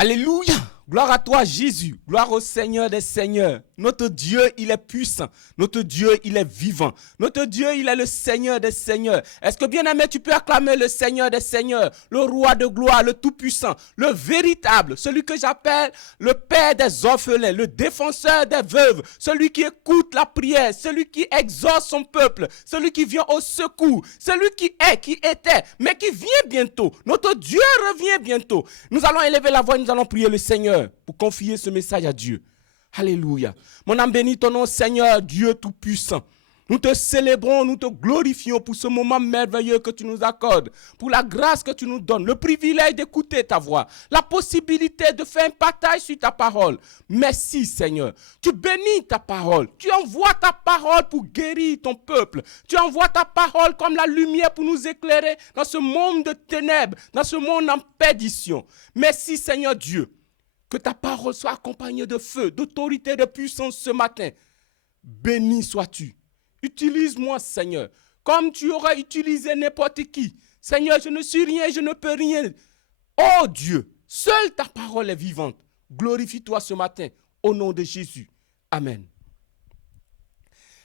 Alléluia. Gloire à toi, Jésus. Gloire au Seigneur des Seigneurs. Notre Dieu, il est puissant. Notre Dieu, il est vivant. Notre Dieu, il est le Seigneur des Seigneurs. Est-ce que, bien-aimé, tu peux acclamer le Seigneur des Seigneurs, le Roi de gloire, le Tout-Puissant, le véritable, celui que j'appelle le Père des orphelins, le défenseur des veuves, celui qui écoute la prière, celui qui exauce son peuple, celui qui vient au secours, celui qui est, qui était, mais qui vient bientôt. Notre Dieu revient bientôt. Nous allons élever la voix et nous allons prier le Seigneur pour confier ce message à Dieu. Alléluia. Mon âme bénit ton nom, Seigneur, Dieu Tout-Puissant. Nous te célébrons, nous te glorifions pour ce moment merveilleux que tu nous accordes, pour la grâce que tu nous donnes, le privilège d'écouter ta voix, la possibilité de faire un partage sur ta parole. Merci, Seigneur. Tu bénis ta parole. Tu envoies ta parole pour guérir ton peuple. Tu envoies ta parole comme la lumière pour nous éclairer dans ce monde de ténèbres, dans ce monde en perdition. Merci, Seigneur Dieu. Que ta parole soit accompagnée de feu, d'autorité, de puissance ce matin. Béni sois-tu. Utilise-moi, Seigneur, comme tu aurais utilisé n'importe qui. Seigneur, je ne suis rien, je ne peux rien. Oh Dieu, seule ta parole est vivante. Glorifie-toi ce matin, au nom de Jésus. Amen.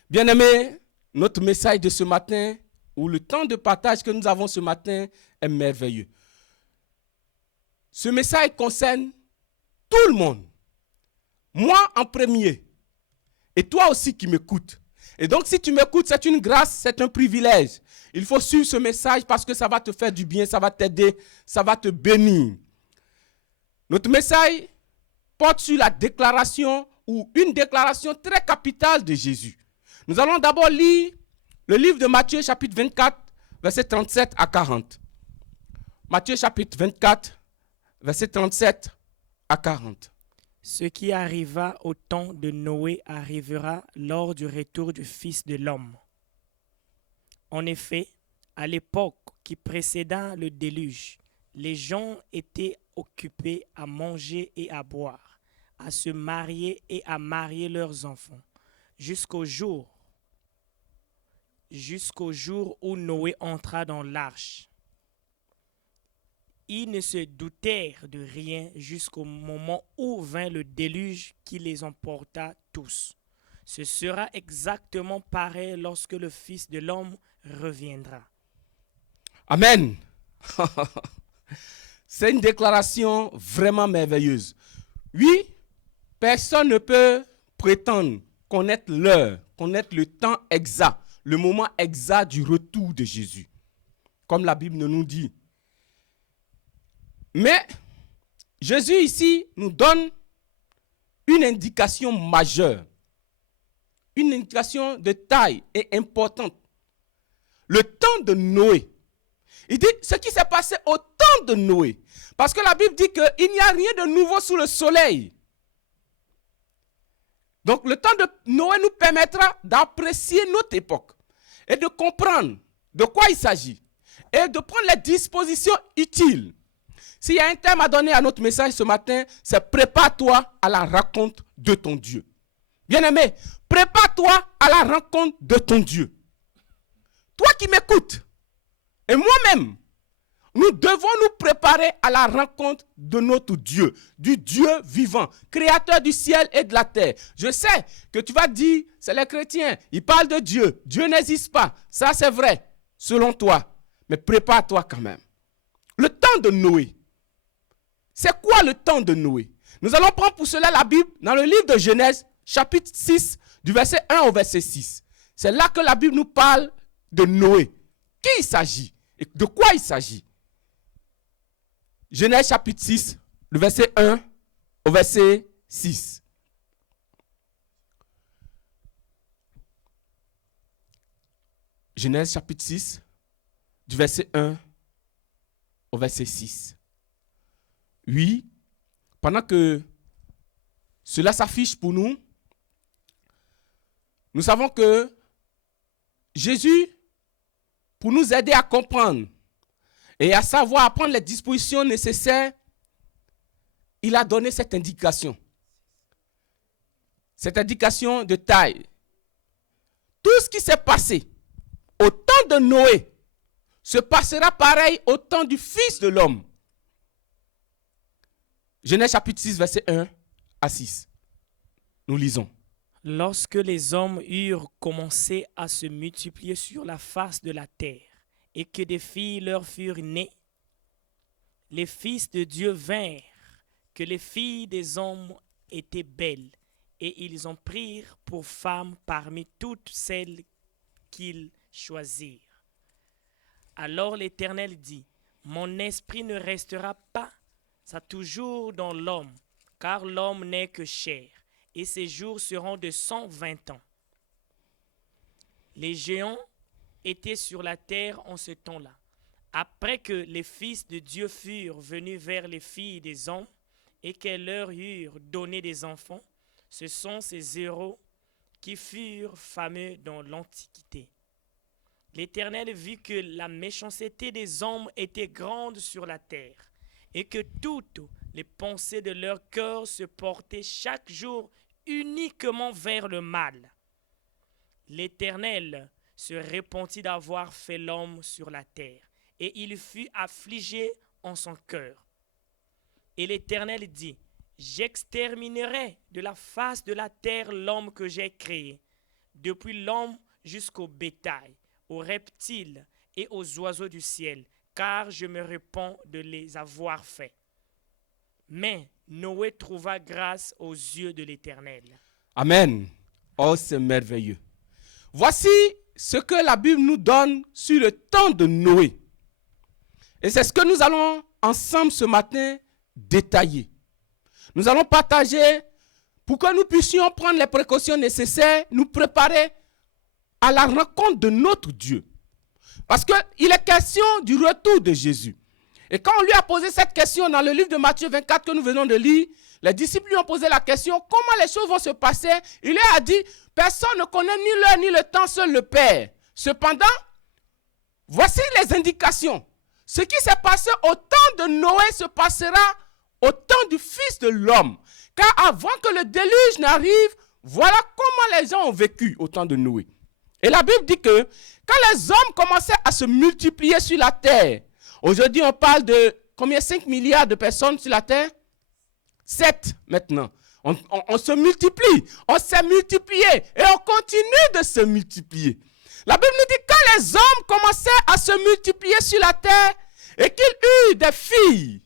Bien-aimés, notre message de ce matin, ou le temps de partage que nous avons ce matin, est merveilleux. Ce message concerne tout le monde. Moi en premier. Et toi aussi qui m'écoutes. Et donc si tu m'écoutes, c'est une grâce, c'est un privilège. Il faut suivre ce message parce que ça va te faire du bien, ça va t'aider, ça va te bénir. Notre message porte sur la déclaration ou une déclaration très capitale de Jésus. Nous allons d'abord lire le livre de Matthieu chapitre 24, versets 37 à 40. Matthieu chapitre 24, versets 37 à 40. Ce qui arriva au temps de Noé arrivera lors du retour du Fils de l'homme. En effet, à l'époque qui précéda le déluge, les gens étaient occupés à manger et à boire, à se marier et à marier leurs enfants, jusqu'au jour où Noé entra dans l'arche. Ils ne se doutèrent de rien jusqu'au moment où vint le déluge qui les emporta tous. Ce sera exactement pareil lorsque le Fils de l'homme reviendra. Amen. C'est une déclaration vraiment merveilleuse. Oui, personne ne peut prétendre connaître l'heure, connaître le temps exact, le moment exact du retour de Jésus, comme la Bible nous dit. Mais Jésus ici nous donne une indication majeure, une indication de taille et importante. Le temps de Noé. Il dit ce qui s'est passé au temps de Noé. Parce que la Bible dit qu'il n'y a rien de nouveau sous le soleil. Donc le temps de Noé nous permettra d'apprécier notre époque et de comprendre de quoi il s'agit et de prendre les dispositions utiles. S'il y a un thème à donner à notre message ce matin, c'est prépare-toi à la rencontre de ton Dieu. Bien-aimé, prépare-toi à la rencontre de ton Dieu. Toi qui m'écoutes, et moi-même, nous devons nous préparer à la rencontre de notre Dieu, du Dieu vivant, créateur du ciel et de la terre. Je sais que tu vas dire, c'est les chrétiens, ils parlent de Dieu, Dieu n'existe pas. Ça c'est vrai, selon toi, mais prépare-toi quand même. Le temps de Noé. C'est quoi le temps de Noé? Nous allons prendre pour cela la Bible dans le livre de Genèse, chapitre 6, du verset 1 au verset 6. C'est là que la Bible nous parle de Noé. Qui il s'agit? Et de quoi il s'agit? Genèse chapitre 6, du verset 1 au verset 6. Genèse chapitre 6, du verset 1 au verset 6. Oui, pendant que cela s'affiche pour nous, nous savons que Jésus, pour nous aider à comprendre et à savoir, à prendre les dispositions nécessaires, il a donné cette indication. Cette indication de taille. Tout ce qui s'est passé au temps de Noé se passera pareil au temps du Fils de l'homme. Genèse chapitre 6, verset 1 à 6. Nous lisons. Lorsque les hommes eurent commencé à se multiplier sur la face de la terre, et que des filles leur furent nées, les fils de Dieu vinrent, que les filles des hommes étaient belles, et ils en prirent pour femmes parmi toutes celles qu'ils choisirent. Alors l'Éternel dit, mon esprit ne restera pas, ça toujours dans l'homme, car l'homme n'est que chair, et ses jours seront de 120 ans. Les géants étaient sur la terre en ce temps-là. Après que les fils de Dieu furent venus vers les filles des hommes, et qu'elles leur eurent donné des enfants, ce sont ces héros qui furent fameux dans l'Antiquité. L'Éternel vit que la méchanceté des hommes était grande sur la terre, et que toutes les pensées de leur cœur se portaient chaque jour uniquement vers le mal. L'Éternel se repentit d'avoir fait l'homme sur la terre, et il fut affligé en son cœur. Et l'Éternel dit, j'exterminerai de la face de la terre l'homme que j'ai créé, depuis l'homme jusqu'au bétail, aux reptiles et aux oiseaux du ciel, car je me repens de les avoir faits. Mais Noé trouva grâce aux yeux de l'Éternel. Amen. Oh, c'est merveilleux. Voici ce que la Bible nous donne sur le temps de Noé. Et c'est ce que nous allons ensemble ce matin détailler. Nous allons partager pour que nous puissions prendre les précautions nécessaires, nous préparer à la rencontre de notre Dieu. Parce qu'il est question du retour de Jésus. Et quand on lui a posé cette question dans le livre de Matthieu 24 que nous venons de lire, les disciples lui ont posé la question, comment les choses vont se passer? Il leur a dit, personne ne connaît ni l'heure ni le temps, seul le Père. Cependant, voici les indications. Ce qui s'est passé au temps de Noé se passera au temps du Fils de l'homme. Car avant que le déluge n'arrive, voilà comment les gens ont vécu au temps de Noé. Et la Bible dit que quand les hommes commençaient à se multiplier sur la terre, aujourd'hui on parle de combien? 5 milliards de personnes sur la terre? 7 maintenant. On se multiplie, on s'est multiplié et on continue de se multiplier. La Bible nous dit que quand les hommes commençaient à se multiplier sur la terre et qu'ils eurent des filles,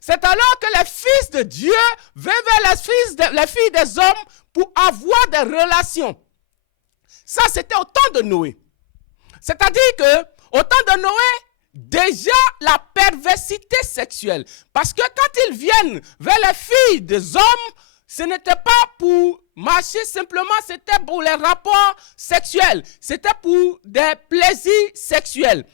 c'est alors que les fils de Dieu vinrent vers les filles des hommes pour avoir des relations. Ça, c'était au temps de Noé. C'est-à-dire que au temps de Noé, déjà la perversité sexuelle. Parce que quand ils viennent vers les filles des hommes, ce n'était pas pour marcher simplement, c'était pour les rapports sexuels. C'était pour des plaisirs sexuels.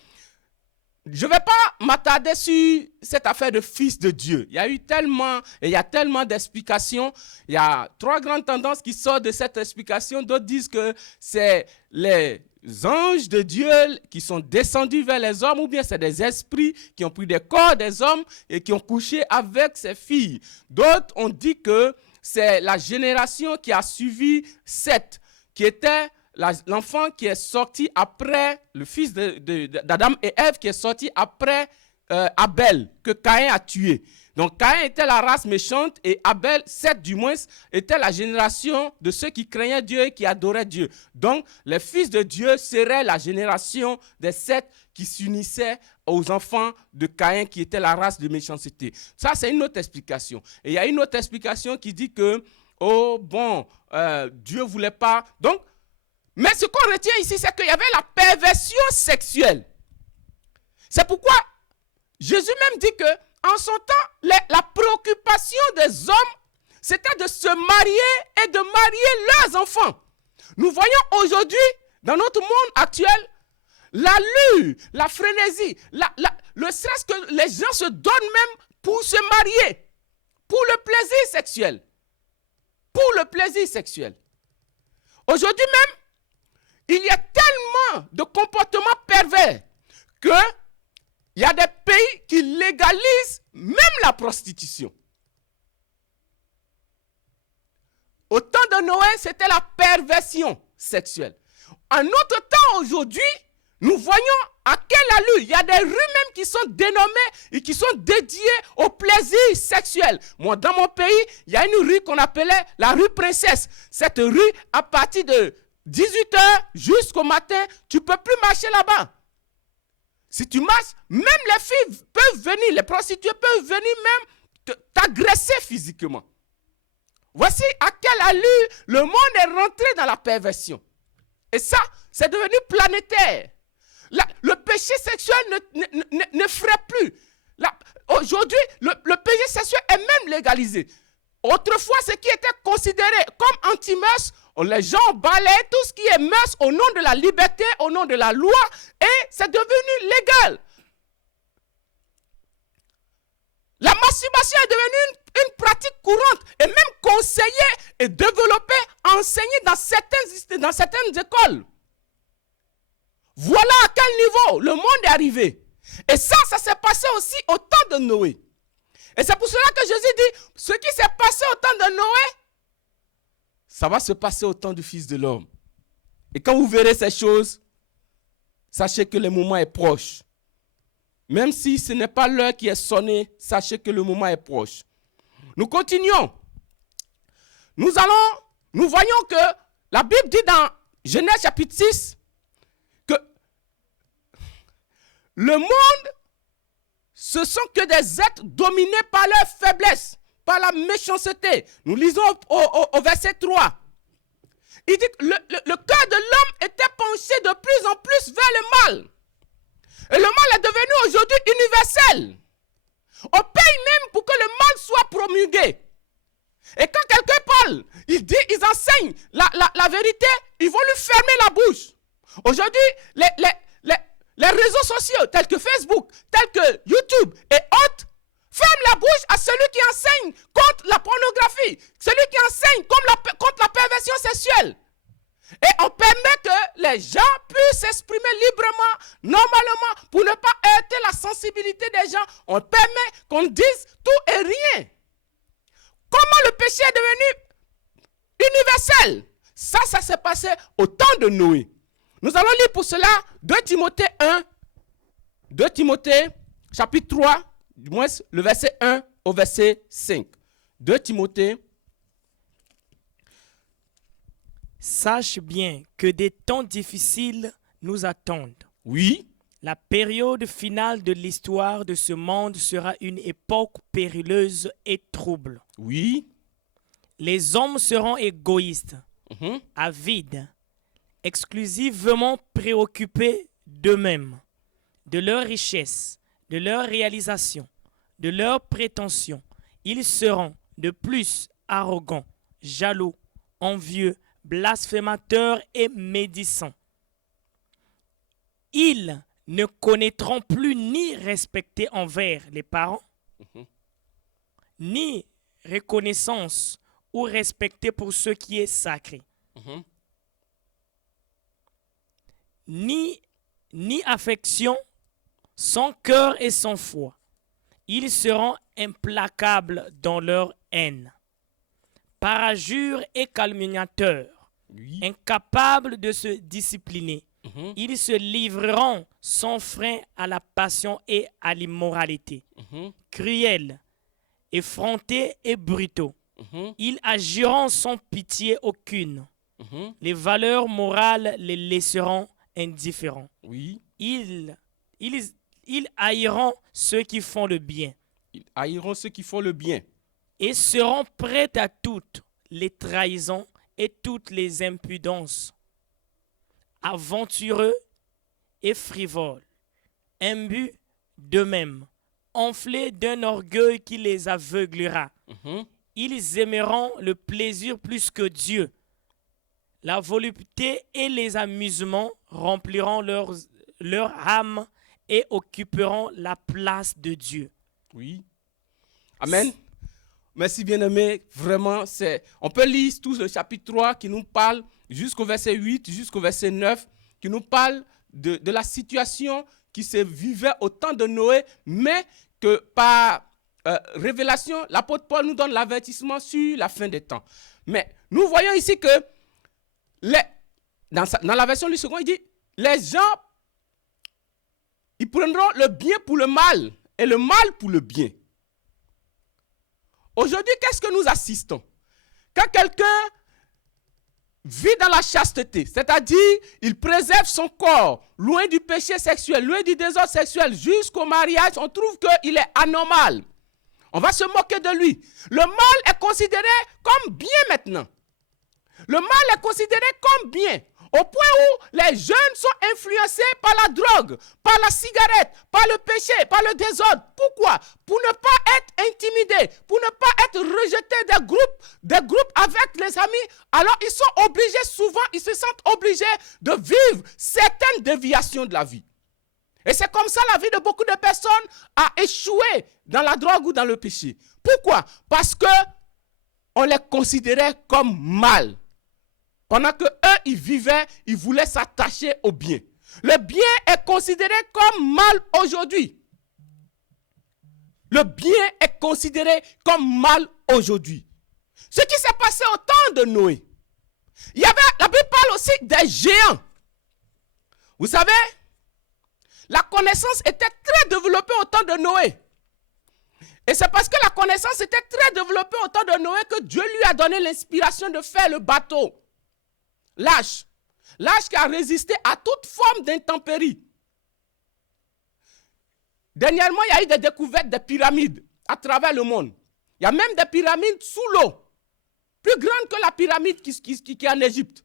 Je ne vais pas m'attarder sur cette affaire de fils de Dieu. Il y a tellement d'explications. Il y a 3 grandes tendances qui sortent de cette explication. D'autres disent que c'est les anges de Dieu qui sont descendus vers les hommes, ou bien c'est des esprits qui ont pris des corps des hommes et qui ont couché avec ces filles. D'autres ont dit que c'est la génération qui a suivi Seth, qui était l'enfant qui est sorti après, le fils d'Adam et Ève, qui est sorti après Abel, que Caïn a tué. Donc Caïn était la race méchante et Abel, Seth du moins, était la génération de ceux qui craignaient Dieu et qui adoraient Dieu. Donc les fils de Dieu seraient la génération des Seth qui s'unissaient aux enfants de Caïn qui était la race de méchanceté. Ça, c'est une autre explication. Et il y a une autre explication qui dit que, Dieu ne voulait pas. Donc, mais ce qu'on retient ici, c'est qu'il y avait la perversion sexuelle. C'est pourquoi Jésus même dit que en son temps, la préoccupation des hommes, c'était de se marier et de marier leurs enfants. Nous voyons aujourd'hui, dans notre monde actuel, l'allure, la frénésie, le stress que les gens se donnent même pour se marier, pour le plaisir sexuel. Pour le plaisir sexuel. Aujourd'hui même, il y a tellement de comportements pervers que il y a des pays qui légalisent même la prostitution. Au temps de Noé, c'était la perversion sexuelle. En notre temps aujourd'hui, nous voyons à quelle allure. Il y a des rues même qui sont dénommées et qui sont dédiées au plaisir sexuel. Moi, dans mon pays, il y a une rue qu'on appelait la rue Princesse. Cette rue, à partir de 18h jusqu'au matin, tu ne peux plus marcher là-bas. Si tu marches, même les filles peuvent venir, les prostituées peuvent venir même t'agresser physiquement. Voici à quelle allure le monde est rentré dans la perversion. Et ça, c'est devenu planétaire. Le péché sexuel ne ferait plus. Aujourd'hui, le péché sexuel est même légalisé. Autrefois, ce qui était considéré comme anti-mœurs, les gens balayaient tout ce qui est mœurs au nom de la liberté, au nom de la loi, et c'est devenu légal. La masturbation est devenue une pratique courante et même conseillée et développée, enseignée dans certaines écoles. Voilà à quel niveau le monde est arrivé. Et ça s'est passé aussi au temps de Noé. Et c'est pour cela que Jésus dit, ce qui s'est passé au temps de Noé, ça va se passer au temps du Fils de l'homme. Et quand vous verrez ces choses, sachez que le moment est proche. Même si ce n'est pas l'heure qui est sonnée, sachez que le moment est proche. Nous continuons. Nous voyons que la Bible dit dans Genèse chapitre 6 que le monde, ce sont que des êtres dominés par leur faiblesse, par la méchanceté. Nous lisons au verset 3. Il dit que le cœur de l'homme était penché de plus en plus vers le mal. Et le mal est devenu aujourd'hui universel. On paye même pour que le mal soit promulgué. Et quand quelqu'un parle, ils enseignent la vérité, ils vont lui fermer la bouche. Aujourd'hui, les réseaux sociaux tels que Facebook, tels que YouTube et autres, ferment la bouche à celui qui enseigne contre la pornographie, celui qui enseigne contre la perversion sexuelle. Et on permet que les gens puissent s'exprimer librement, normalement, pour ne pas heurter la sensibilité des gens. On permet qu'on dise tout et rien. Comment le péché est devenu universel? Ça s'est passé au temps de Noé. Nous allons lire pour cela 2 Timothée 1, 2 Timothée chapitre 3, du moins le verset 1 au verset 5. 2 Timothée. Sache bien que des temps difficiles nous attendent. Oui. La période finale de l'histoire de ce monde sera une époque périlleuse et trouble. Oui. Les hommes seront égoïstes, avides, exclusivement préoccupés d'eux-mêmes, de leurs richesses, de leurs réalisations, de leurs prétentions. Ils seront de plus arrogants, jaloux, envieux, blasphémateurs et médisants. Ils ne connaîtront plus ni respect envers les parents, ni reconnaissance ou respect pour ce qui est sacré, ni affection, sans cœur et sans foi. Ils seront implacables dans leur haine, parjures et calomniateurs, incapables de se discipliner. Ils se livreront sans frein à la passion et à l'immoralité. Cruels, effrontés et brutaux. Ils agiront sans pitié aucune. Les valeurs morales les laisseront indifférents. Ils haïront ceux qui font le bien. Ils haïront ceux qui font le bien. Et seront prêts à toutes les trahisons et toutes les impudences. Aventureux et frivoles, imbus d'eux-mêmes, enflés d'un orgueil qui les aveuglera. Ils aimeront le plaisir plus que Dieu. La volupté et les amusements rempliront leur âme et occuperont la place de Dieu. Oui. Amen. Merci bien-aimé. Vraiment, on peut lire tout le chapitre 3 qui nous parle jusqu'au verset 8, jusqu'au verset 9, qui nous parle de la situation qui se vivait au temps de Noé, mais que par révélation, l'apôtre Paul nous donne l'avertissement sur la fin des temps. Mais nous voyons ici que, dans la version du second, il dit, les gens ils prendront le bien pour le mal et le mal pour le bien. Aujourd'hui, qu'est-ce que nous assistons? Quand quelqu'un vit dans la chasteté, c'est-à-dire il préserve son corps loin du péché sexuel, loin du désordre sexuel, jusqu'au mariage, on trouve qu'il est anormal. On va se moquer de lui. Le mal est considéré comme bien maintenant. Le mal est considéré comme bien. Au point où les jeunes sont influencés par la drogue, par la cigarette, par le péché, par le désordre. Pourquoi? Pour ne pas être intimidés, pour ne pas être rejetés des groupes avec les amis. Alors ils sont obligés, souvent ils se sentent obligés de vivre certaines déviations de la vie. Et c'est comme ça la vie de beaucoup de personnes a échoué dans la drogue ou dans le péché. Pourquoi? Parce que on les considérait comme mal. Pendant que eux, ils vivaient, ils voulaient s'attacher au bien. Le bien est considéré comme mal aujourd'hui. Le bien est considéré comme mal aujourd'hui. Ce qui s'est passé au temps de Noé. La Bible parle aussi des géants. Vous savez, la connaissance était très développée au temps de Noé. Et c'est parce que la connaissance était très développée au temps de Noé que Dieu lui a donné l'inspiration de faire le bateau. L'arche qui a résisté à toute forme d'intempérie. Dernièrement, il y a eu des découvertes de pyramides à travers le monde. Il y a même des pyramides sous l'eau, plus grandes que la pyramide qui est en Égypte.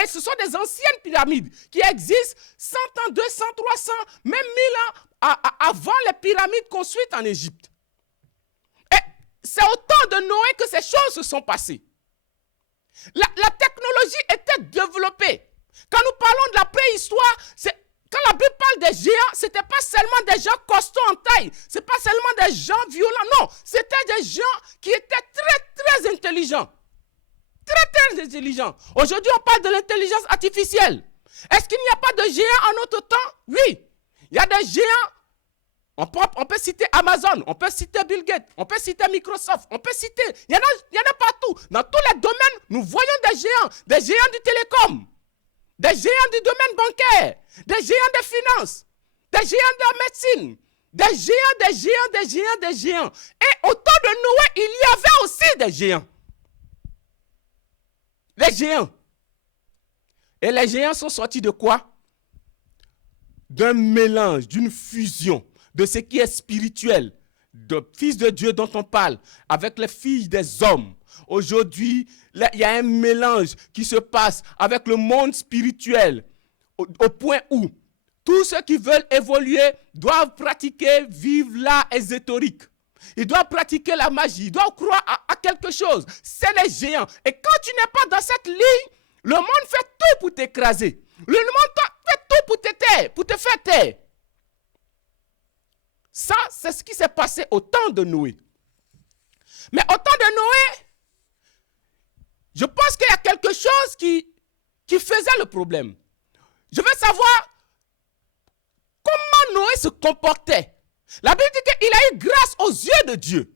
Et ce sont des anciennes pyramides qui existent 100 ans, 200, 300, même 1000 ans avant les pyramides construites en Égypte. Et c'est au temps de Noé que ces choses se sont passées. La technologie était développée. Quand nous parlons de la préhistoire, quand la Bible parle des géants, ce n'était pas seulement des gens costauds en taille. Ce n'est pas seulement des gens violents. Non, c'était des gens qui étaient très, très intelligents. Très, très intelligents. Aujourd'hui, on parle de l'intelligence artificielle. Est-ce qu'il n'y a pas de géants en notre temps? Oui. Il y a des géants. On peut citer Amazon, on peut citer Bill Gates, on peut citer Microsoft, on peut citer... Il y en a partout. Dans tous les domaines, nous voyons des géants du télécom, des géants du domaine bancaire, des géants des finances, des géants de la médecine, des géants. Et au temps de Noé, il y avait aussi des géants. Les géants. Et les géants sont sortis de quoi? D'un mélange, d'une fusion de ce qui est spirituel, de fils de Dieu dont on parle, avec les filles des hommes. Aujourd'hui, il y a un mélange qui se passe avec le monde spirituel, au point où tous ceux qui veulent évoluer doivent pratiquer, vivre l'art ésotérique. Ils doivent pratiquer la magie, ils doivent croire à quelque chose. C'est les géants. Et quand tu n'es pas dans cette ligne, le monde fait tout pour t'écraser. Le monde fait tout pour te faire taire. Ça, c'est ce qui s'est passé au temps de Noé. Mais au temps de Noé, je pense qu'il y a quelque chose qui faisait le problème. Je veux savoir comment Noé se comportait. La Bible dit qu'il a eu grâce aux yeux de Dieu.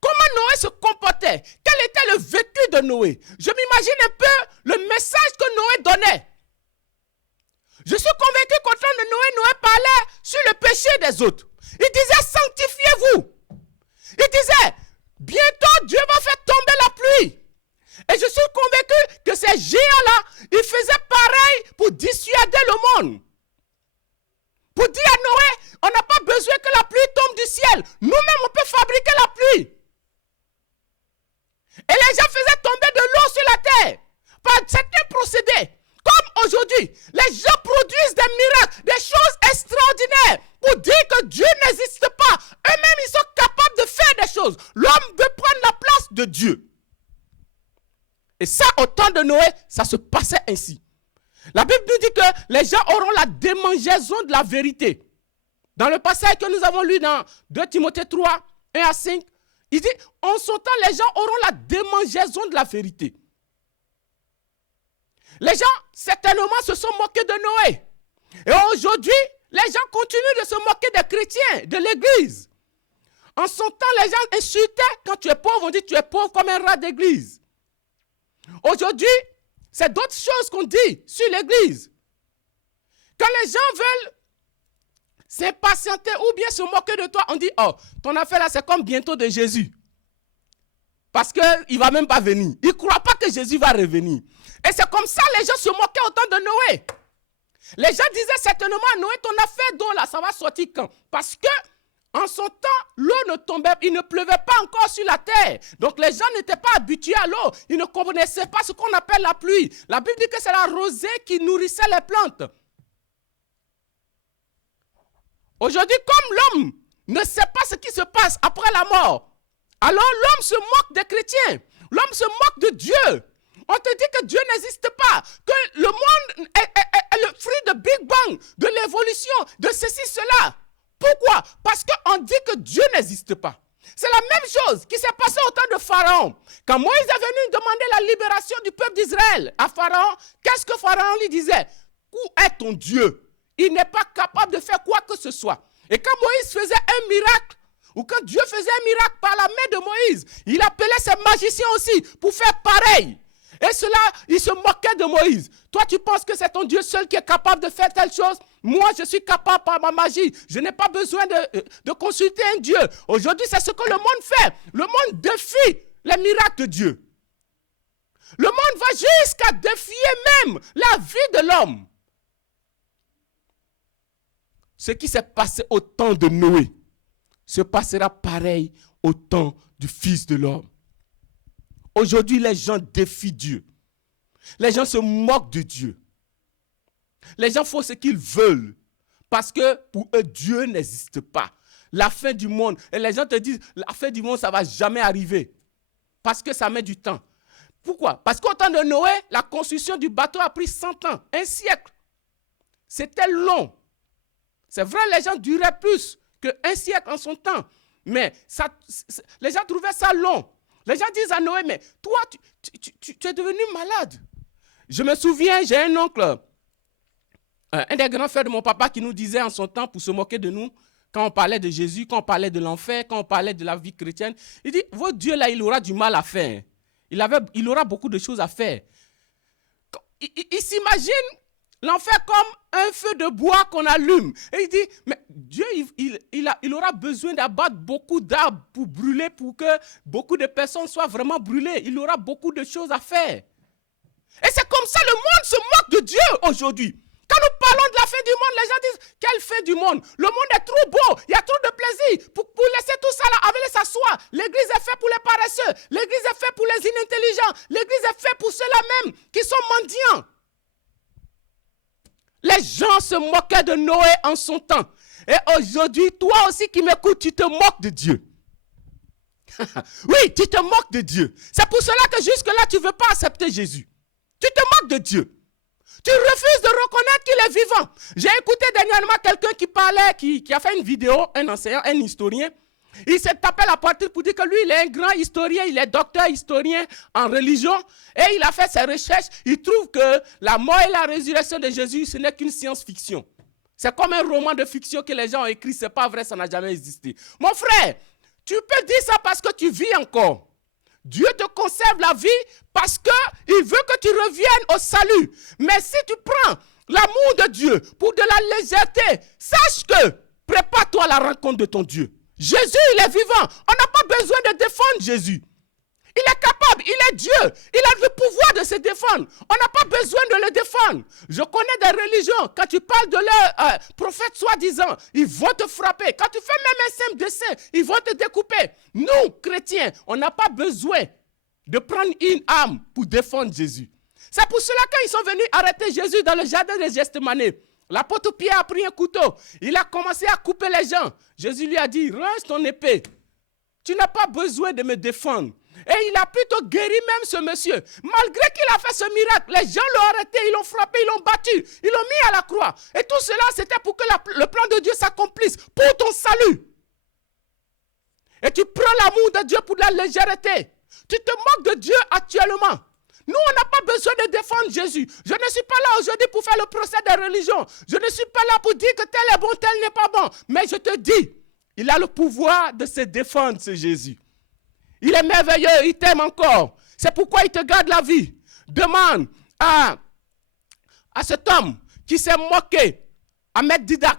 Comment Noé se comportait? Quel était le vécu de Noé? Je m'imagine un peu le message que Noé donnait. Je suis convaincu qu'au temps de Noé parlait sur le péché des autres. Il disait, sanctifiez-vous. Il disait, bientôt Dieu va faire tomber la pluie. Et je suis convaincu que ces géants-là, ils faisaient pareil pour dissuader le monde. Pour dire à Noé, on n'a pas besoin que la pluie tombe du ciel. Nous-mêmes, on peut fabriquer la pluie. Et les gens faisaient tomber de l'eau sur la terre par certains procédés. Comme aujourd'hui, les gens produisent des miracles, des choses extraordinaires pour dire que Dieu n'existe pas. Eux-mêmes, ils sont capables de faire des choses. L'homme veut prendre la place de Dieu. Et ça, au temps de Noé, ça se passait ainsi. La Bible nous dit que les gens auront la démangeaison de la vérité. Dans le passage que nous avons lu dans 2 Timothée 3, 1 à 5, il dit, en son temps, les gens auront la démangeaison de la vérité. Les gens, certainement, se sont moqués de Noé. Et aujourd'hui, les gens continuent de se moquer des chrétiens, de l'église. En son temps, les gens insultaient, quand tu es pauvre, on dit tu es pauvre comme un rat d'église. Aujourd'hui, c'est d'autres choses qu'on dit sur l'église. Quand les gens veulent s'impatienter ou bien se moquer de toi. On dit, oh, ton affaire là, c'est comme bientôt de Jésus. Parce qu'il ne va même pas venir. Il ne croit pas que Jésus va revenir. Et c'est comme ça les gens se moquaient au temps de Noé. Les gens disaient certainement, Noé, ton affaire d'eau là, ça va sortir quand? Parce que en son temps, l'eau ne tombait, il ne pleuvait pas encore sur la terre. Donc les gens n'étaient pas habitués à l'eau. Ils ne connaissaient pas ce qu'on appelle la pluie. La Bible dit que c'est la rosée qui nourrissait les plantes. Aujourd'hui, comme l'homme ne sait pas ce qui se passe après la mort, alors l'homme se moque des chrétiens. L'homme se moque de Dieu. On te dit que Dieu n'existe pas, que le monde est le fruit de Big Bang, de l'évolution, de ceci, cela. Pourquoi? Parce qu'on dit que Dieu n'existe pas. C'est la même chose qui s'est passée au temps de Pharaon. Quand Moïse est venu demander la libération du peuple d'Israël à Pharaon, qu'est-ce que Pharaon lui disait? Où est ton Dieu? Il n'est pas capable de faire quoi que ce soit. Et quand Moïse faisait un miracle, ou quand Dieu faisait un miracle par la main de Moïse, il appelait ses magiciens aussi pour faire pareil. Et cela, il se moquait de Moïse. Toi, tu penses que c'est ton Dieu seul qui est capable de faire telle chose? Moi, je suis capable par ma magie. Je n'ai pas besoin de consulter un Dieu. Aujourd'hui, c'est ce que le monde fait. Le monde défie les miracles de Dieu. Le monde va jusqu'à défier même la vie de l'homme. Ce qui s'est passé au temps de Noé se passera pareil au temps du Fils de l'homme. Aujourd'hui, les gens défient Dieu. Les gens se moquent de Dieu. Les gens font ce qu'ils veulent parce que pour eux, Dieu n'existe pas. La fin du monde, et les gens te disent, la fin du monde, ça ne va jamais arriver parce que ça met du temps. Pourquoi? Parce qu'au temps de Noé, la construction du bateau a pris 100 ans, un siècle. C'était long. C'est vrai, les gens duraient plus qu'un siècle en son temps, mais les gens trouvaient ça long. Les gens disent à Noé, mais toi, tu es devenu malade. Je me souviens, j'ai un oncle, un des grands frères de mon papa qui nous disait en son temps, pour se moquer de nous, quand on parlait de Jésus, quand on parlait de l'enfer, quand on parlait de la vie chrétienne, il dit, votre Dieu là, il aura du mal à faire. Il aura beaucoup de choses à faire. Il s'imagine l'enfer comme un feu de bois qu'on allume. Et il dit, mais Dieu, il aura besoin d'abattre beaucoup d'arbres pour brûler, pour que beaucoup de personnes soient vraiment brûlées. Il aura beaucoup de choses à faire. Et c'est comme ça, le monde se moque de Dieu aujourd'hui. Quand nous parlons de la fin du monde, les gens disent, quelle fin du monde? Le monde est trop beau, il y a trop de plaisir. Pour laisser tout ça là, allez s'asseoir. L'église est faite pour les paresseux. L'église est faite pour les inintelligents. L'église est faite pour ceux-là même qui sont mendiants. Les gens se moquaient de Noé en son temps. Et aujourd'hui, toi aussi qui m'écoutes, tu te moques de Dieu. Oui, tu te moques de Dieu. C'est pour cela que jusque-là, tu ne veux pas accepter Jésus. Tu te moques de Dieu. Tu refuses de reconnaître qu'il est vivant. J'ai écouté dernièrement quelqu'un qui parlait, qui a fait une vidéo, un enseignant, un historien. Il s'est tapé la poitrine pour dire que lui, il est un grand historien, il est docteur historien en religion. Et il a fait ses recherches. Il trouve que la mort et la résurrection de Jésus, ce n'est qu'une science-fiction. C'est comme un roman de fiction que les gens ont écrit. Ce n'est pas vrai, ça n'a jamais existé. Mon frère, tu peux dire ça parce que tu vis encore. Dieu te conserve la vie parce qu'il veut que tu reviennes au salut. Mais si tu prends l'amour de Dieu pour de la légèreté, sache que prépare-toi à la rencontre de ton Dieu. Jésus, il est vivant. On n'a pas besoin de défendre Jésus. Il est capable, il est Dieu. Il a le pouvoir de se défendre. On n'a pas besoin de le défendre. Je connais des religions, quand tu parles de leur prophète soi-disant, ils vont te frapper. Quand tu fais même un simple dessin, ils vont te découper. Nous, chrétiens, on n'a pas besoin de prendre une arme pour défendre Jésus. C'est pour cela qu'ils sont venus arrêter Jésus dans le jardin de Gethsémane. L'apôtre Pierre a pris un couteau. Il a commencé à couper les gens. Jésus lui a dit, range ton épée. Tu n'as pas besoin de me défendre. Et il a plutôt guéri même ce monsieur. Malgré qu'il a fait ce miracle, les gens l'ont arrêté, ils l'ont frappé, ils l'ont battu, ils l'ont mis à la croix. Et tout cela, c'était pour que le plan de Dieu s'accomplisse, pour ton salut. Et tu prends l'amour de Dieu pour de la légèreté. Tu te moques de Dieu actuellement. Nous, on n'a pas besoin de défendre Jésus. Je ne suis pas là aujourd'hui pour faire le procès des religions. Je ne suis pas là pour dire que tel est bon, tel n'est pas bon. Mais je te dis, il a le pouvoir de se défendre, ce Jésus. Il est merveilleux, il t'aime encore. C'est pourquoi il te garde la vie. Demande à cet homme qui s'est moqué, à Maître Didac.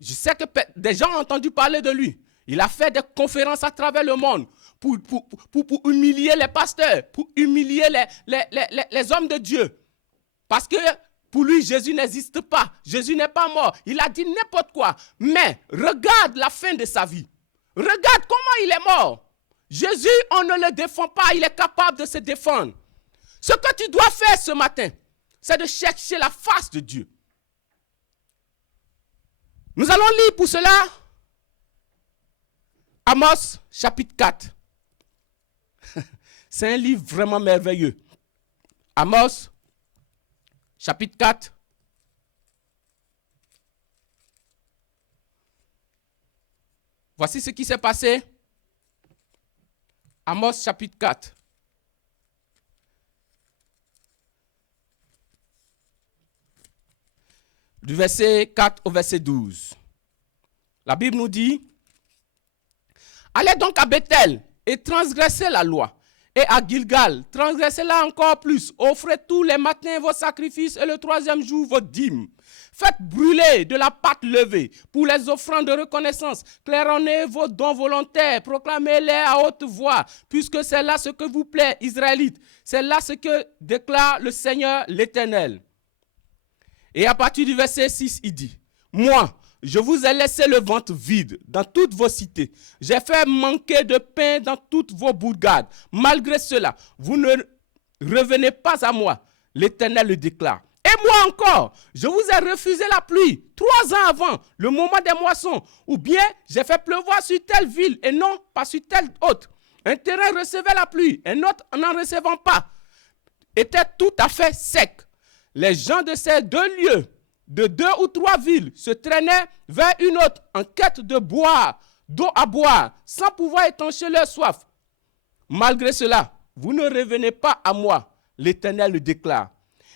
Je sais que des gens ont entendu parler de lui. Il a fait des conférences à travers le monde pour humilier les pasteurs, pour humilier les hommes de Dieu. Parce que pour lui, Jésus n'existe pas. Jésus n'est pas mort. Il a dit n'importe quoi. Mais regarde la fin de sa vie. Regarde comment il est mort. Jésus, on ne le défend pas. Il est capable de se défendre. Ce que tu dois faire ce matin, c'est de chercher la face de Dieu. Nous allons lire pour cela Amos chapitre 4. C'est un livre vraiment merveilleux. Amos chapitre 4. Voici ce qui s'est passé. Amos chapitre 4. Du verset 4 au verset 12. La Bible nous dit: allez donc à Bethel et transgressez la loi. Et à Gilgal, transgressez-la encore plus. Offrez tous les matins vos sacrifices et le troisième jour vos dîmes. Faites brûler de la pâte levée pour les offrandes de reconnaissance. Claironnez vos dons volontaires, proclamez-les à haute voix, puisque c'est là ce que vous plaît, Israélites. C'est là ce que déclare le Seigneur l'Éternel. Et à partir du verset 6, il dit: moi, je vous ai laissé le ventre vide dans toutes vos cités. J'ai fait manquer de pain dans toutes vos bourgades. Malgré cela, vous ne revenez pas à moi. L'Éternel le déclare. Et moi encore, je vous ai refusé la pluie 3 ans avant le moment des moissons. Ou bien, j'ai fait pleuvoir sur telle ville et non pas sur telle autre. Un terrain recevait la pluie, un autre n'en recevant pas, était tout à fait sec. Les gens de ces 2 lieux, de 2 ou 3 villes, se traînaient vers une autre en quête de boire, d'eau à boire, sans pouvoir étancher leur soif. Malgré cela, vous ne revenez pas à moi, l'Éternel le déclare.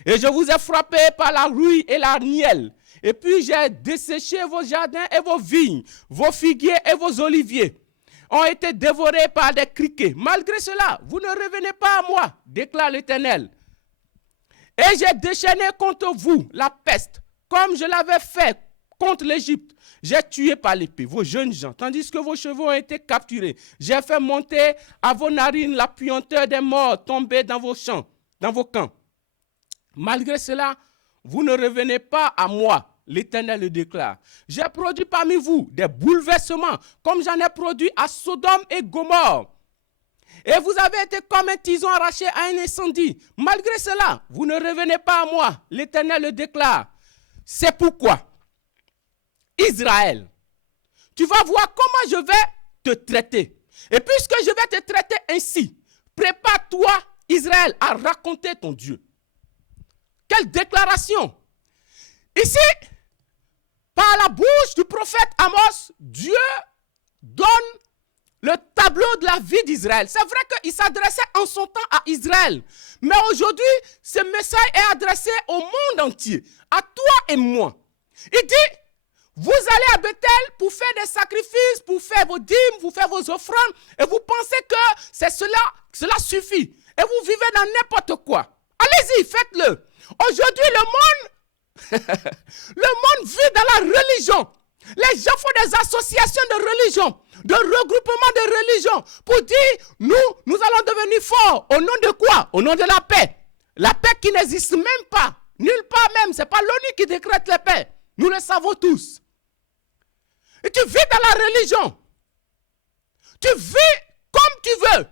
Et je vous ai frappé par la rouille et la nielle. Et puis j'ai desséché vos jardins et vos vignes, vos figuiers et vos oliviers ont été dévorés par des criquets. Malgré cela, vous ne revenez pas à moi, déclare l'Éternel. Et j'ai déchaîné contre vous la peste, comme je l'avais fait contre l'Égypte. J'ai tué par l'épée vos jeunes gens, tandis que vos chevaux ont été capturés. J'ai fait monter à vos narines la puanteur des morts tombés dans vos champs, dans vos camps. Malgré cela, vous ne revenez pas à moi, l'Éternel le déclare. J'ai produit parmi vous des bouleversements, comme j'en ai produit à Sodome et Gomorrhe. Et vous avez été comme un tison arraché à un incendie. Malgré cela, vous ne revenez pas à moi, l'Éternel le déclare. C'est pourquoi, Israël, tu vas voir comment je vais te traiter. Et puisque je vais te traiter ainsi, prépare-toi, Israël, à raconter ton Dieu. Quelle déclaration! Ici, par la bouche du prophète Amos, Dieu donne le tableau de la vie d'Israël. C'est vrai qu'il s'adressait en son temps à Israël. Mais aujourd'hui, ce message est adressé au monde entier, à toi et moi. Il dit, vous allez à Bethel pour faire des sacrifices, pour faire vos dîmes, pour faire vos offrandes, et vous pensez que c'est cela suffit. Et vous vivez dans n'importe quoi. Allez-y, faites-le. Aujourd'hui, le monde vit dans la religion. Les gens font des associations de religion, de regroupements de religion, pour dire, nous allons devenir forts. Au nom de quoi? Au nom de la paix. La paix qui n'existe même pas. Nulle part même. Ce n'est pas l'ONU qui décrète la paix. Nous le savons tous. Et tu vis dans la religion. Tu vis comme tu veux.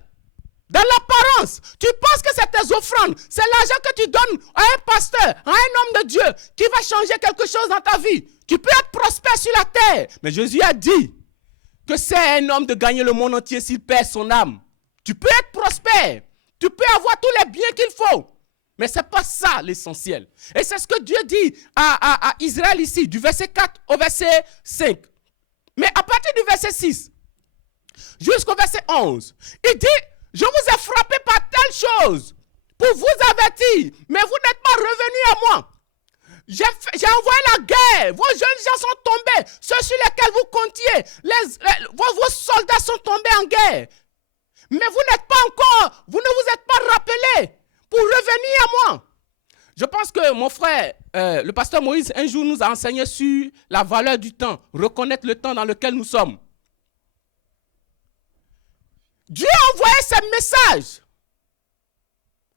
Dans l'apparence, tu penses que c'est tes offrandes, c'est l'argent que tu donnes à un pasteur, à un homme de Dieu qui va changer quelque chose dans ta vie. Tu peux être prospère sur la terre. Mais Jésus a dit que c'est un homme de gagner le monde entier s'il perd son âme. Tu peux être prospère. Tu peux avoir tous les biens qu'il faut. Mais ce n'est pas ça l'essentiel. Et c'est ce que Dieu dit à Israël ici, du verset 4 au verset 5. Mais à partir du verset 6 jusqu'au verset 11, il dit, je vous ai frappé par telle chose pour vous avertir, mais vous n'êtes pas revenus à moi. J'ai envoyé la guerre, vos jeunes gens sont tombés, ceux sur lesquels vous comptiez, vos soldats sont tombés en guerre. Mais vous n'êtes pas encore, vous ne vous êtes pas rappelés pour revenir à moi. Je pense que mon frère, le pasteur Moïse, un jour nous a enseigné sur la valeur du temps, reconnaître le temps dans lequel nous sommes. Dieu a envoyé ses messages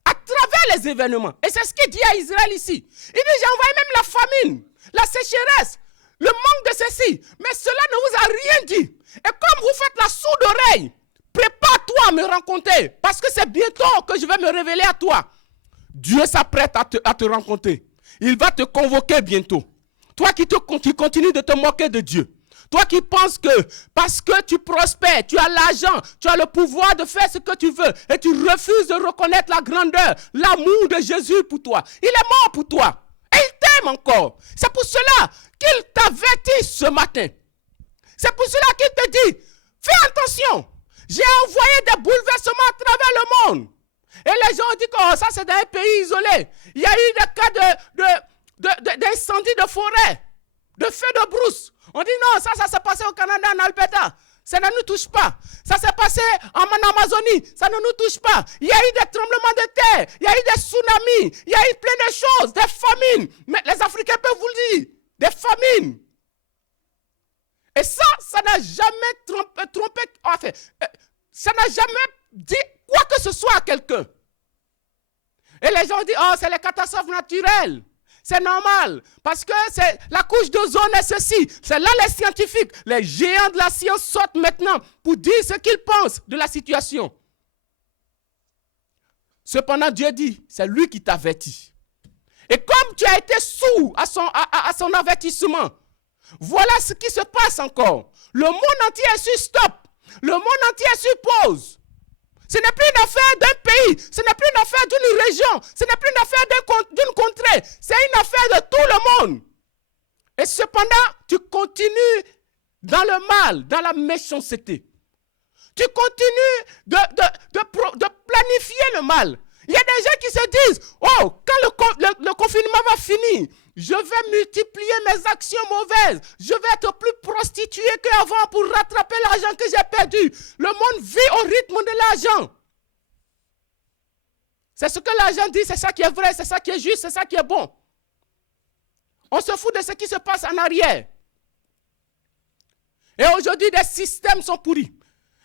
à travers les événements. Et c'est ce qu'il dit à Israël ici. Il dit, j'ai envoyé même la famine, la sécheresse, le manque de ceci. Mais cela ne vous a rien dit. Et comme vous faites la sourde oreille, prépare-toi à me rencontrer. Parce que c'est bientôt que je vais me révéler à toi. Dieu s'apprête à te rencontrer. Il va te convoquer bientôt. Toi qui continues de te moquer de Dieu. Toi qui penses que parce que tu prospères, tu as l'argent, tu as le pouvoir de faire ce que tu veux et tu refuses de reconnaître la grandeur, l'amour de Jésus pour toi. Il est mort pour toi et il t'aime encore. C'est pour cela qu'il t'avertit ce matin. C'est pour cela qu'il te dit, fais attention. J'ai envoyé des bouleversements à travers le monde. Et les gens disent que oh, ça c'est dans un pays isolé. Il y a eu des cas d'incendie de forêt, de feux de brousse. On dit non, ça s'est passé au Canada, en Alberta. Ça ne nous touche pas. Ça s'est passé en Amazonie. Ça ne nous touche pas. Il y a eu des tremblements de terre. Il y a eu des tsunamis. Il y a eu plein de choses, des famines. Mais les Africains peuvent vous le dire. Des famines. Et ça n'a jamais trompé. Enfin, ça n'a jamais dit quoi que ce soit à quelqu'un. Et les gens disent, oh, c'est les catastrophes naturelles. C'est normal, parce que c'est la couche d'ozone est ceci. C'est là les scientifiques, les géants de la science sortent maintenant pour dire ce qu'ils pensent de la situation. Cependant, Dieu dit, c'est lui qui t'avertit. Et comme tu as été sourd à son avertissement, voilà ce qui se passe encore. Le monde entier est sur stop. Le monde entier est sur pause. Ce n'est plus une affaire d'un pays, ce n'est plus une affaire d'une région, ce n'est plus une affaire d'une contrée, c'est une affaire de tout le monde. Et cependant, tu continues dans le mal, dans la méchanceté. Tu continues de planifier le mal. Il y a des gens qui se disent, oh, quand le confinement va finir, je vais multiplier mes actions mauvaises. Je vais être plus prostitué qu'avant pour rattraper l'argent que j'ai perdu. Le monde vit au rythme de l'argent. C'est ce que l'argent dit, c'est ça qui est vrai, c'est ça qui est juste, c'est ça qui est bon. On se fout de ce qui se passe en arrière. Et aujourd'hui, des systèmes sont pourris.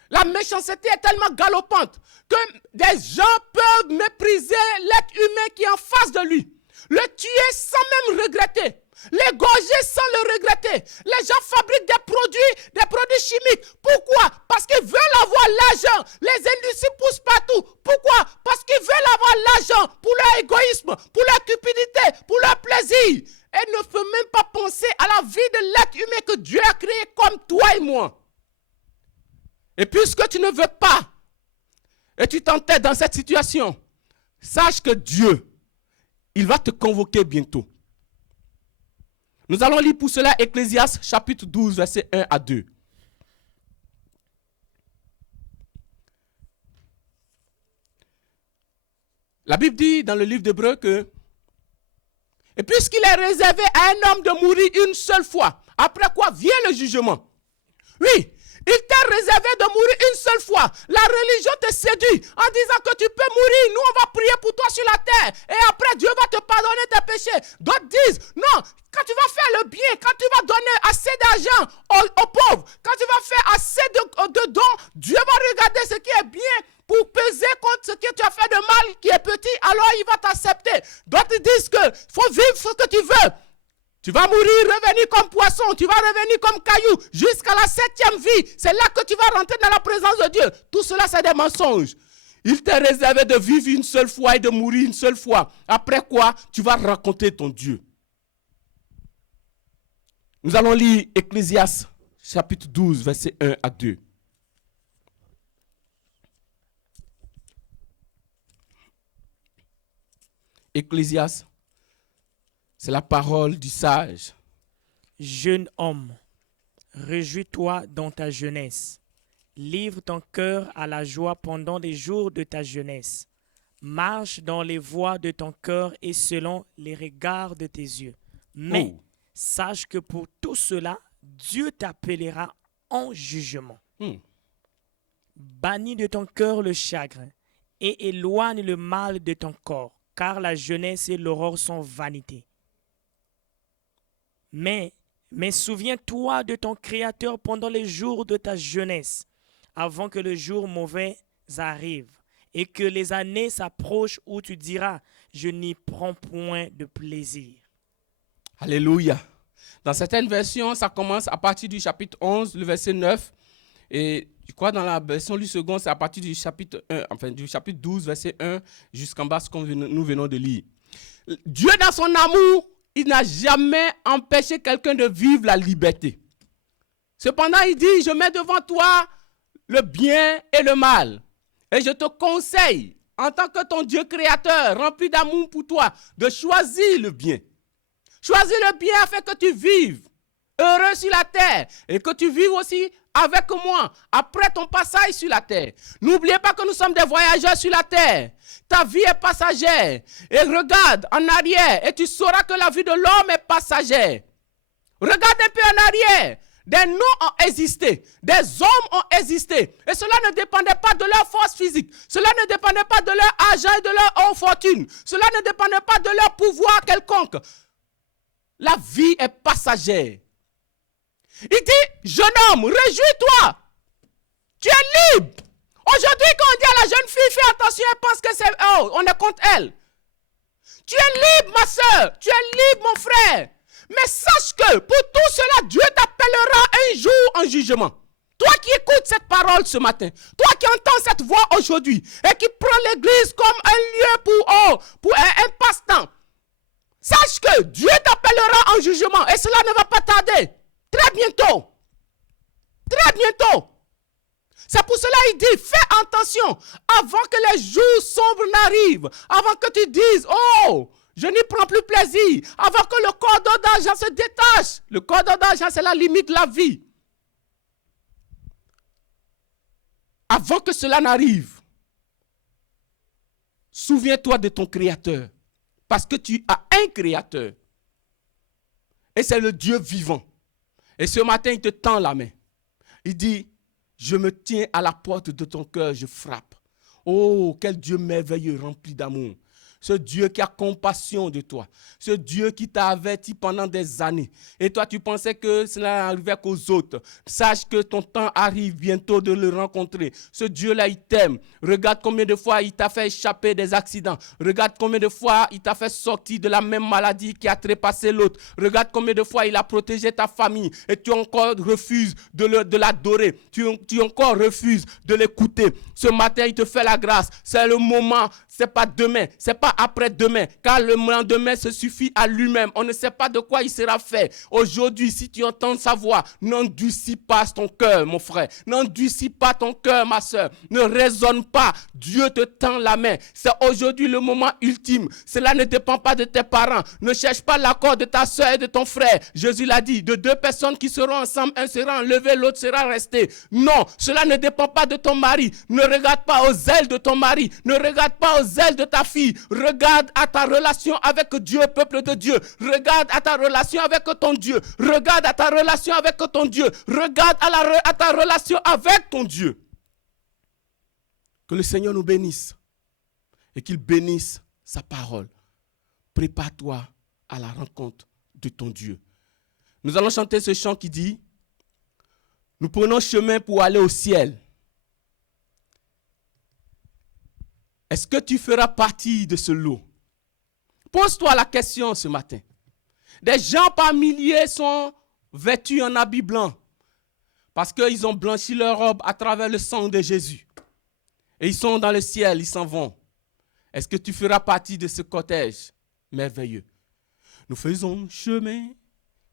La méchanceté est tellement galopante que des gens peuvent mépriser l'être humain qui est en face de lui. Le tuer sans même regretter. L'égorger sans le regretter. Les gens fabriquent des produits chimiques. Pourquoi? Parce qu'ils veulent avoir l'argent. Les industries poussent partout. Pourquoi? Parce qu'ils veulent avoir l'argent pour leur égoïsme, pour leur cupidité, pour leur plaisir. Et ne peuvent même pas penser à la vie de l'être humain que Dieu a créé comme toi et moi. Et puisque tu ne veux pas, et tu t'entêtes dans cette situation, sache que Dieu, il va te convoquer bientôt. Nous allons lire pour cela Ecclésiaste chapitre 12, versets 1 à 2. La Bible dit dans le livre d'Hébreux que, et puisqu'il est réservé à un homme de mourir une seule fois, après quoi vient le jugement. Oui, il t'est réservé de mourir une seule fois. La religion te séduit en disant que tu peux mourir. Nous, on va prier pour toi sur la terre. Et après, Dieu va te pardonner tes péchés. D'autres disent, non, quand tu vas faire le bien, quand tu vas donner assez d'argent aux pauvres, quand tu vas faire assez de dons, Dieu va regarder ce qui est bien pour peser contre ce que tu as fait de mal qui est petit. Alors, il va t'accepter. D'autres disent qu'il faut vivre ce que tu veux. Tu vas mourir, revenir comme poisson, tu vas revenir comme caillou, jusqu'à la 7e vie. C'est là que tu vas rentrer dans la présence de Dieu. Tout cela, c'est des mensonges. Il t'est réservé de vivre une seule fois et de mourir une seule fois. Après quoi, tu vas rencontrer ton Dieu. Nous allons lire Ecclésiaste, chapitre 12, versets 1 à 2. Ecclésiaste, c'est la parole du sage. Jeune homme, réjouis-toi dans ta jeunesse. Livre ton cœur à la joie pendant les jours de ta jeunesse. Marche dans les voies de ton cœur et selon les regards de tes yeux. Mais sache que pour tout cela, Dieu t'appellera en jugement. Bannis de ton cœur le chagrin et éloigne le mal de ton corps, car la jeunesse et l'aurore sont vanité. Mais souviens-toi de ton Créateur pendant les jours de ta jeunesse, avant que le jour mauvais arrive et que les années s'approchent où tu diras, je n'y prends point de plaisir. Alléluia. Dans certaines versions, ça commence à partir du chapitre 11, le verset 9. Et je crois dans la version du second, c'est à partir du chapitre 1, enfin du chapitre 12, verset 1, jusqu'en bas, ce que nous venons de lire. Dieu, dans son amour, il n'a jamais empêché quelqu'un de vivre la liberté. Cependant, il dit, je mets devant toi le bien et le mal. Et je te conseille, en tant que ton Dieu créateur, rempli d'amour pour toi, de choisir le bien. Choisis le bien afin que tu vives heureux sur la terre et que tu vives aussi avec moi après ton passage sur la terre. N'oubliez pas que nous sommes des voyageurs sur la terre. Ta vie est passagère. Et regarde en arrière et tu sauras que la vie de l'homme est passagère. Regarde un peu en arrière. Des noms ont existé, des hommes ont existé. Et cela ne dépendait pas de leur force physique. Cela ne dépendait pas de leur argent et de leur fortune. Cela ne dépendait pas de leur pouvoir quelconque. La vie est passagère. Il dit, jeune homme, réjouis-toi. Tu es libre. Aujourd'hui, quand on dit à la jeune fille, fais attention, elle pense que c'est, on est contre elle. Tu es libre, ma soeur. Tu es libre, mon frère. Mais sache que pour tout cela, Dieu t'appellera un jour en jugement. Toi qui écoutes cette parole ce matin, toi qui entends cette voix aujourd'hui et qui prends l'église comme un lieu pour un passe-temps, sache que Dieu t'appellera en jugement et cela ne va pas tarder. Très bientôt. Très bientôt. C'est pour cela qu'il dit, fais attention avant que les jours sombres n'arrivent, avant que tu dises, oh, je n'y prends plus plaisir, avant que le cordon d'argent se détache. Le cordon d'argent, c'est la limite de la vie. Avant que cela n'arrive, souviens-toi de ton Créateur, parce que tu as un Créateur. Et c'est le Dieu vivant. Et ce matin, il te tend la main. Il dit, je me tiens à la porte de ton cœur, je frappe. Oh, quel Dieu merveilleux, rempli d'amour. Ce Dieu qui a compassion de toi. Ce Dieu qui t'a averti pendant des années. Et toi, tu pensais que cela n'arrivait qu'aux autres. Sache que ton temps arrive bientôt de le rencontrer. Ce Dieu-là, il t'aime. Regarde combien de fois il t'a fait échapper des accidents. Regarde combien de fois il t'a fait sortir de la même maladie qui a trépassé l'autre. Regarde combien de fois il a protégé ta famille. Et tu encore refuses de l'adorer. Tu encore refuses de l'écouter. Ce matin, il te fait la grâce. C'est le moment. C'est pas demain. C'est pas après-demain, car le lendemain se suffit à lui-même. On ne sait pas de quoi il sera fait. Aujourd'hui, si tu entends sa voix, n'endurcis pas ton cœur, mon frère. N'endurcis pas ton cœur, ma soeur. Ne raisonne pas. Dieu te tend la main. C'est aujourd'hui le moment ultime. Cela ne dépend pas de tes parents. Ne cherche pas l'accord de ta soeur et de ton frère. Jésus l'a dit, de deux personnes qui seront ensemble, un sera enlevé, l'autre sera resté. Non, cela ne dépend pas de ton mari. Ne regarde pas aux ailes de ton mari. Ne regarde pas aux ailes de ta fille. Regarde à ta relation avec Dieu, peuple de Dieu. Regarde à ta relation avec ton Dieu. Regarde à ta relation avec ton Dieu. Regarde à ta relation avec ton Dieu. Que le Seigneur nous bénisse et qu'il bénisse sa parole. Prépare-toi à la rencontre de ton Dieu. Nous allons chanter ce chant qui dit, nous prenons chemin pour aller au ciel. Est-ce que tu feras partie de ce lot? Pose-toi la question ce matin. Des gens par milliers sont vêtus en habits blancs parce qu'ils ont blanchi leur robe à travers le sang de Jésus. Et ils sont dans le ciel, ils s'en vont. Est-ce que tu feras partie de ce cortège merveilleux? Nous faisons chemin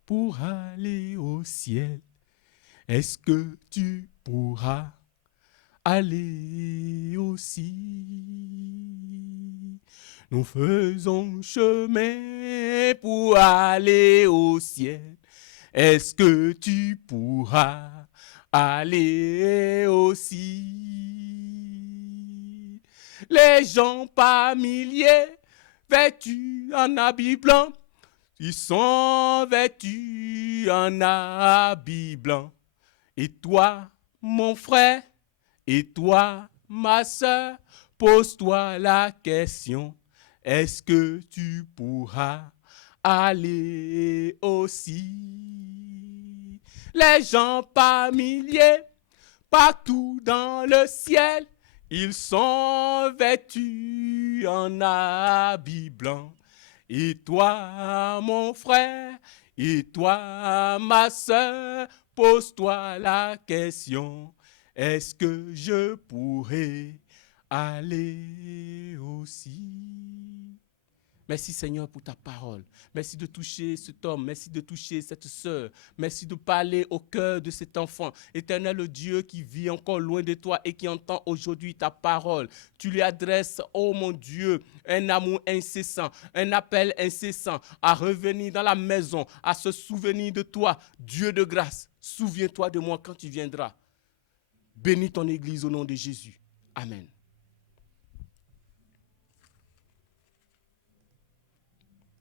pour aller au ciel. Est-ce que tu pourras aller aussi? Nous faisons chemin pour aller au ciel. Est-ce que tu pourras aller aussi? Les gens par milliers vêtus en habits blancs, ils sont vêtus en habits blancs. Et toi, mon frère, et toi, ma soeur, pose-toi la question. est-ce que tu pourras aller aussi? Les gens par milliers, partout dans le ciel, ils sont vêtus en habits blancs. Et toi, mon frère, et toi, ma sœur, pose-toi la question, est-ce que je pourrais aller aussi? Merci Seigneur pour ta parole. Merci de toucher cet homme. Merci de toucher cette sœur. Merci de parler au cœur de cet enfant. Éternel Dieu qui vit encore loin de toi et qui entend aujourd'hui ta parole. Tu lui adresses, oh mon Dieu, un amour incessant, un appel incessant à revenir dans la maison, à se souvenir de toi. Dieu de grâce, souviens-toi de moi quand tu viendras. Bénis ton Église au nom de Jésus. Amen.